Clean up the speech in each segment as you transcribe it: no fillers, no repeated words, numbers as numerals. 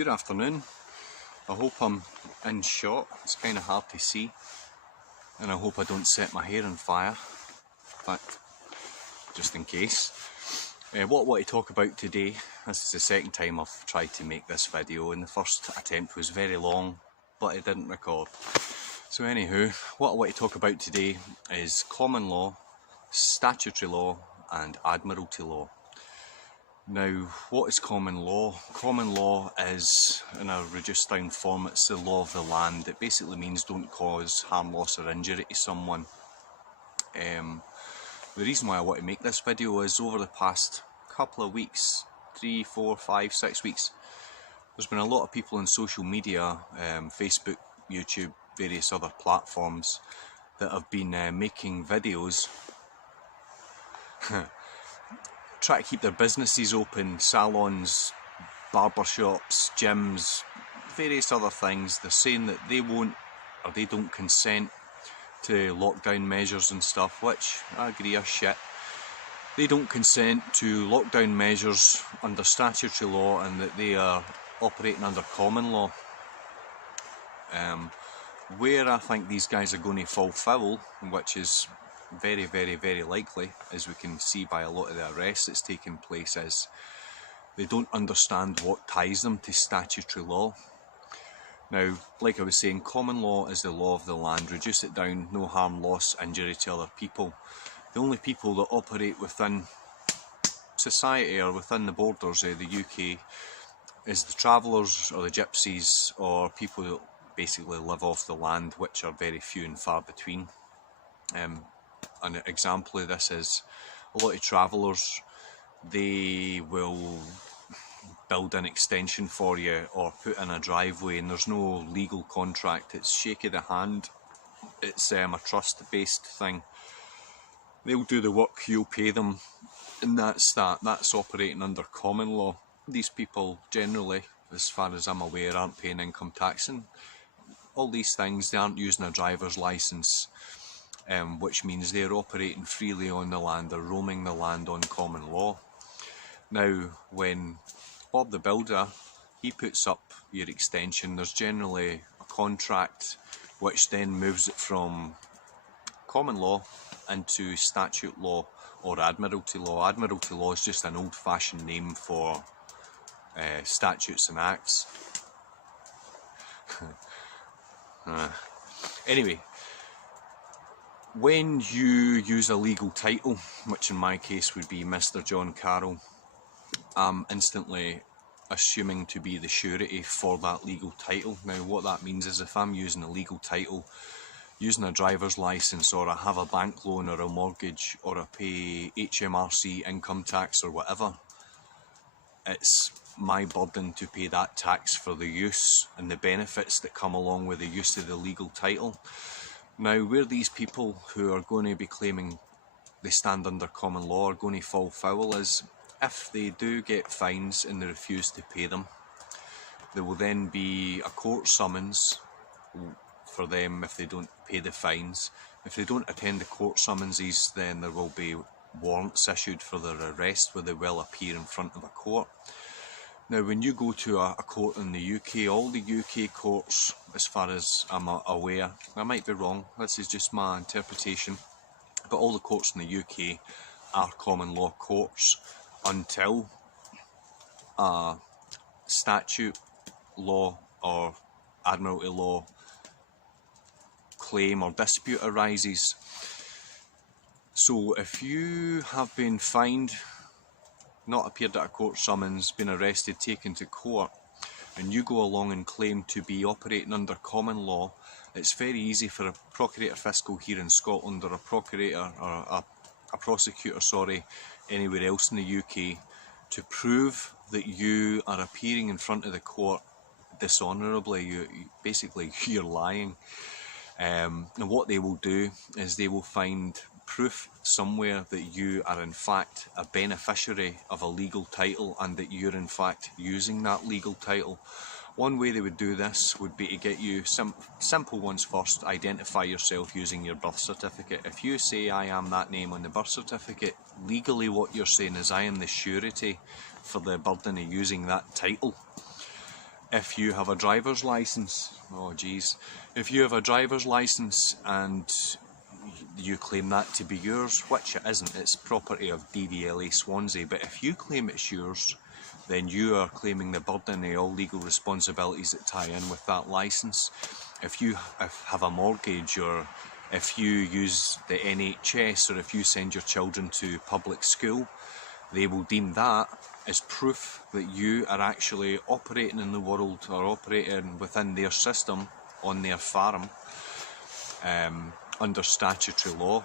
Good afternoon. I hope I'm in shot. It's kind of hard to see, and I hope I don't set my hair on fire, but just in case. What I want to talk about today, this is the second time I've tried to make this video, and the first attempt was very long but it didn't record. So anywho, what I want to talk about today is common law, statutory law and Admiralty law. Now, what is common law? Common law is, in a reduced down form, it's the law of the land. It basically means don't cause harm, loss or injury to someone. The reason why I want to make this video is over the past couple of weeks, 3, 4, 5, 6 weeks, there's been a lot of people on social media, Facebook, YouTube, various other platforms that have been making videos try to keep their businesses open, salons, barbershops, gyms, various other things. They're saying that they won't or they don't consent to lockdown measures and stuff, which I agree are shit. They don't consent to lockdown measures under statutory law and that they are operating under common law. Where I think these guys are going to fall foul, which is very, very, very likely, as we can see by a lot of the arrests that's taken place, is they don't understand what ties them to statutory law. Now, like I was saying, common law is the law of the land. Reduce it down, no harm, loss, injury to other people. The only people that operate within society or within the borders of the UK is the travellers or the gypsies or people that basically live off the land, which are very few and far between. An example of this is a lot of travellers, they will build an extension for you or put in a driveway and there's no legal contract, it's shake of the hand, it's a trust based thing. They'll do the work, you'll pay them, and that's operating under common law. These people generally, as far as I'm aware, aren't paying income tax and all these things. They aren't using a driver's licence, which means they're operating freely on the land, they're roaming the land on common law. Now, when Bob the Builder, he puts up your extension, there's generally a contract which then moves it from common law into statute law or Admiralty law. Admiralty law is just an old-fashioned name for statutes and acts. Anyway, when you use a legal title, which in my case would be Mr. John Carroll, I'm instantly assuming to be the surety for that legal title. Now, what that means is if I'm using a legal title, using a driver's licence, or I have a bank loan or a mortgage, or I pay HMRC income tax or whatever, it's my burden to pay that tax for the use and the benefits that come along with the use of the legal title. Now, where these people who are going to be claiming they stand under common law are going to fall foul is if they do get fines and they refuse to pay them, there will then be a court summons for them if they don't pay the fines. If they don't attend the court summonses, then there will be warrants issued for their arrest where they will appear in front of a court. Now, when you go to a court in the UK, all the UK courts, as far as I'm aware, I might be wrong, this is just my interpretation, but all the courts in the UK are common law courts until a statute law or Admiralty law claim or dispute arises. So if you have been fined, not appeared at a court summons, been arrested, taken to court, and you go along and claim to be operating under common law, it's very easy for a procurator fiscal here in Scotland or a procurator or a prosecutor, anywhere else in the UK to prove that you are appearing in front of the court dishonourably. Basically, you're lying. And what they will do is they will find proof somewhere that you are in fact a beneficiary of a legal title and that you're in fact using that legal title. One way they would do this would be to get you simple ones first. Identify yourself using your birth certificate. If you say I am that name on the birth certificate, legally what you're saying is I am the surety for the burden of using that title. if you have a driver's license, oh geez, if you have a driver's license and you claim that to be yours, which it isn't, it's property of DVLA Swansea, but if you claim it's yours, then you are claiming the burden of all legal responsibilities that tie in with that license. If you have a mortgage, or if you use the NHS, or if you send your children to public school, they will deem that as proof that you are actually operating in the world, or operating within their system on their farm, under statutory law,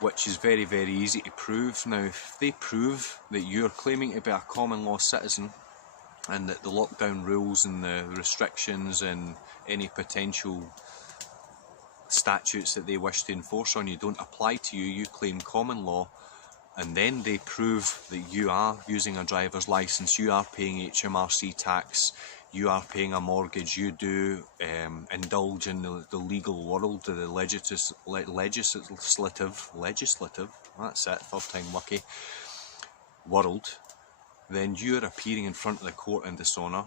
which is very, very easy to prove. Now, if they prove that you're claiming to be a common law citizen, and that the lockdown rules and the restrictions and any potential statutes that they wish to enforce on you don't apply to you, you claim common law, and then they prove that you are using a driver's license, you are paying HMRC tax, you are paying a mortgage, you do indulge in the legal world, the legislative, that's it, third time lucky, world, then you're appearing in front of the court in dishonour,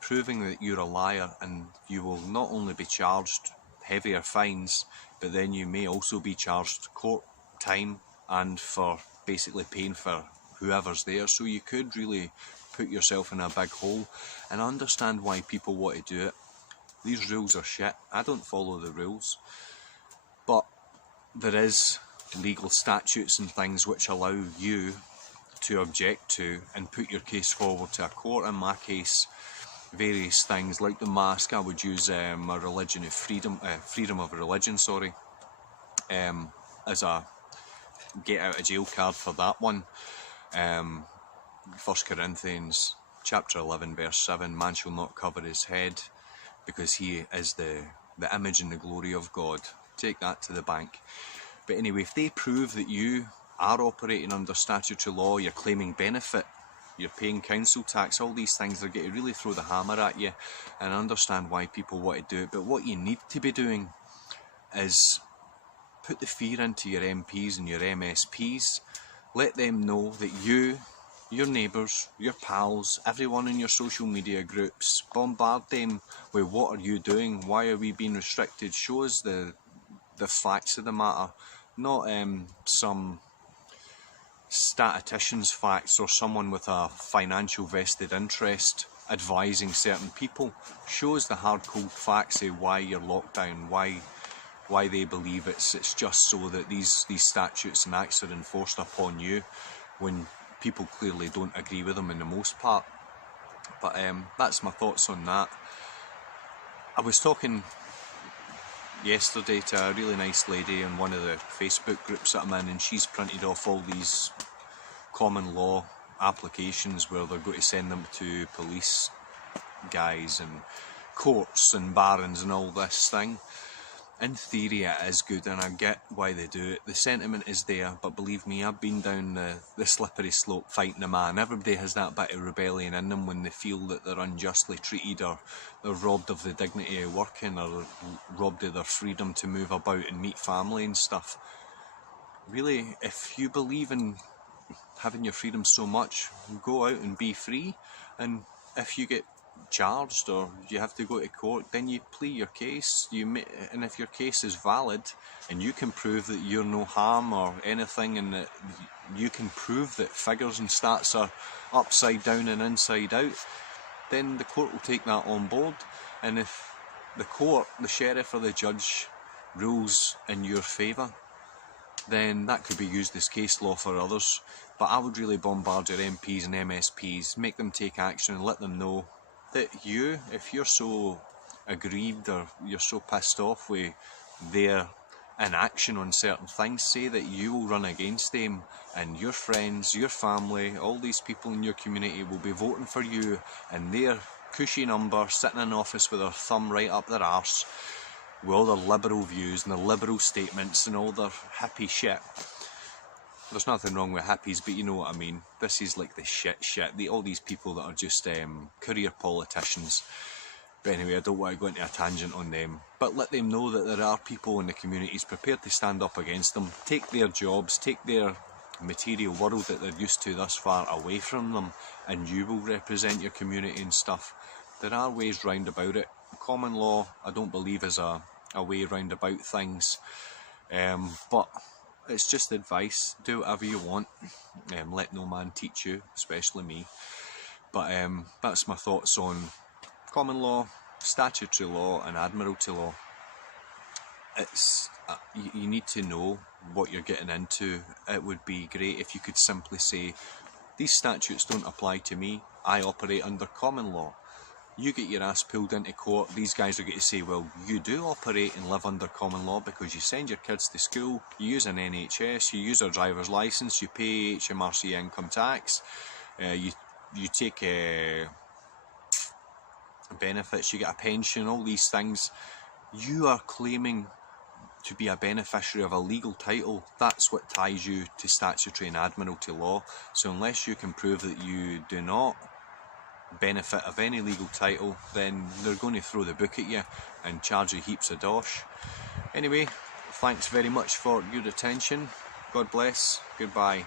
proving that you're a liar, and you will not only be charged heavier fines, but then you may also be charged court time and for basically paying for whoever's there. So you could really put yourself in a big hole, and I understand why people want to do it. These rules are shit. I don't follow the rules, but there is legal statutes and things which allow you to object to and put your case forward to a court. In my case, various things like the mask, I would use a religion of freedom of religion, as a get out of jail card for that one. 1 Corinthians chapter 11 verse 7, man shall not cover his head, because he is the image and the glory of God. Take that to the bank. But anyway, if they prove that you are operating under statutory law, you're claiming benefit, you're paying council tax, all these things, they're going to really throw the hammer at you, and I understand why people want to do it. But what you need to be doing is put the fear into your MPs and your MSPs. Let them know that you, your neighbours, your pals, everyone in your social media groups, bombard them with what are you doing, why are we being restricted. Show us the facts of the matter, not some statistician's facts or someone with a financial vested interest advising certain people. Show us the hard cold facts of why you're locked down, why they believe it's just so that these statutes and acts are enforced upon you, when people clearly don't agree with them in the most part. But that's my thoughts on that. I was talking yesterday to a really nice lady in one of the Facebook groups that I'm in, and she's printed off all these common law applications where they're going to send them to police guys and courts and barons and all this thing. In theory it is good, and I get why they do it. The sentiment is there, but believe me, I've been down the slippery slope fighting a man. Everybody has that bit of rebellion in them when they feel that they're unjustly treated, or they're robbed of the dignity of working, or robbed of their freedom to move about and meet family and stuff. Really, if you believe in having your freedom so much, go out and be free. And if you get charged or you have to go to court, then you plead your case, and if your case is valid and you can prove that you're no harm or anything, and that you can prove that figures and stats are upside down and inside out, then the court will take that on board. And if the court, the sheriff or the judge rules in your favour, then that could be used as case law for others. But I would really bombard your MPs and MSPs, make them take action and let them know that you, if you're so aggrieved or you're so pissed off with their inaction on certain things, say that you will run against them, and your friends, your family, all these people in your community will be voting for you, and their cushy number, sitting in office with their thumb right up their arse, with all their liberal views and their liberal statements and all their hippie shit. There's nothing wrong with hippies, but you know what I mean. This is like the shit. All these people that are just career politicians. But anyway, I don't want to go into a tangent on them. But let them know that there are people in the communities prepared to stand up against them, take their jobs, take their material world that they're used to thus far away from them, and you will represent your community and stuff. there are ways round about it. Common law, I don't believe, is a way round about things, but it's just advice. Do whatever you want. Let no man teach you, especially me. But that's my thoughts on common law, statutory law and Admiralty law. It's you need to know what you're getting into. It would be great if you could simply say, these statutes don't apply to me, I operate under common law. You get your ass pulled into court, these guys are going to say, well, you do operate and live under common law because you send your kids to school, you use an NHS, you use a driver's licence, you pay HMRC income tax, you take benefits, you get a pension, all these things. You are claiming to be a beneficiary of a legal title. That's what ties you to statutory and Admiralty law. So unless you can prove that you do not benefit of any legal title, then they're going to throw the book at you and charge you heaps of dosh. Anyway, thanks very much for your attention. God bless. Goodbye.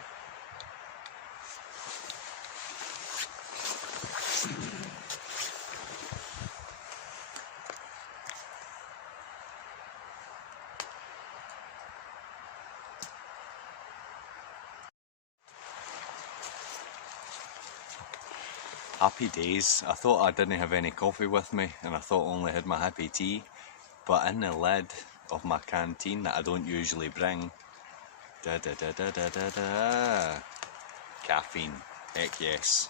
Happy days. I thought I didn't have any coffee with me and I thought I only had my happy tea, but in the lid of my canteen that I don't usually bring, caffeine. Heck yes.